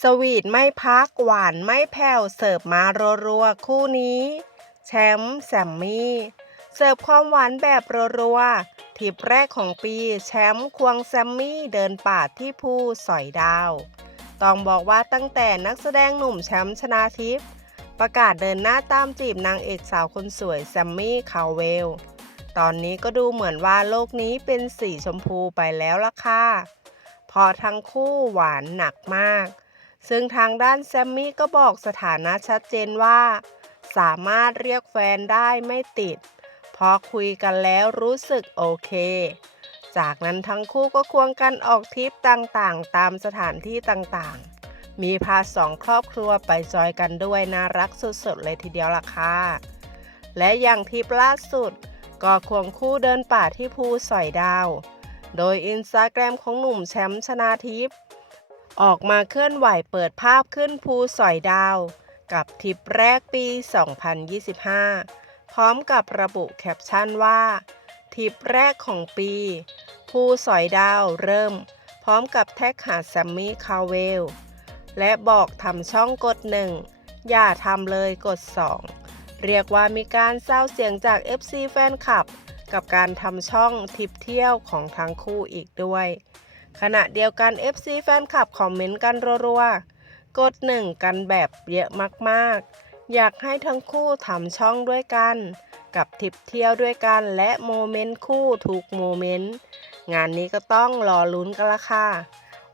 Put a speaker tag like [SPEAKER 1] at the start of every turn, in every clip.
[SPEAKER 1] สวีทไม่พักหวานไม่แผ่วเสิร์ฟมารัวๆคู่นี้ แชมป์แซมมี่ เสิร์ฟความหวานแบบรัวๆทริปแรกของปีแชมป์ควงแซมมี่เดินป่าที่ภูสอยดาว ต้องบอกว่าตั้งแต่นักแสดงหนุ่มแชมป์ชนาทิพย์ประกาศเดินหน้าตามจีบนางเอกสาวคนสวยแซมมี่คาวเวล ตอนนี้ก็ดูเหมือนว่าโลกนี้เป็นสีชมพูไปแล้วล่ะค่ะเพอทั้งคู่หวานหนักมาก ซึ่งทางด้านแซมมี่ก็บอกสถานะชัดเจนว่า สามารถเรียกแฟนได้ไม่ติด พอคุยกันแล้วรู้สึกโอเค จากนั้นทั้งคู่ก็ควงกันออกทริปต่างๆ ตามสถานที่ต่างๆ มีพาสองครอบครัวไปจอยกันด้วยน่ารักสุดๆเลยทีเดียวล่ะค่ะ และอย่างทริปล่าสุด ก็ควงคู่เดินป่าที่ภูสอยดาว โดยอินสตาแกรมของหนุ่มแชมป์ชนาทิพย์ ออกมาเคลื่อนไหวเปิดภาพขึ้นภูสอยดาว กับทริปแรกปี 2025 พร้อมกับระบุแคปชั่นว่าทริปแรกของปีภูสอยดาวเริ่ม พร้อมกับแท็กหาแซมมี่คาเวล และบอกทำช่องกดหนึ่งอย่าทำเลยกด 2 เรียกว่ามีการเศร้าเสียงจาก FC แฟนคลับ กับการทำช่องทริปเที่ยวของทั้งคู่อีกด้วย ขณะเดียวกัน FC แฟนคลับคอมเมนต์กันรัวๆ กดหนึ่งกันแบบเยอะมากๆ อยากให้ทั้งคู่ทำช่องด้วยกัน กับทริปเที่ยวด้วยกันและโมเมนต์คู่ทุกโมเมนต์ งานนี้ก็ต้องรอลุ้นกันละค่ะ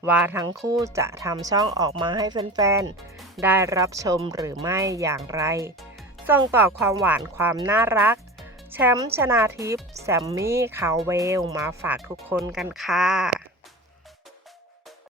[SPEAKER 1] ว่าทั้งคู่จะทำช่องออกมาให้แฟนๆ ได้รับชมหรือไม่อย่างไร ส่งต่อความหวานความน่ารัก แชมป์ชนาทิพย์แซมมี่คาวเวลมาฝากทุกคนกันค่ะ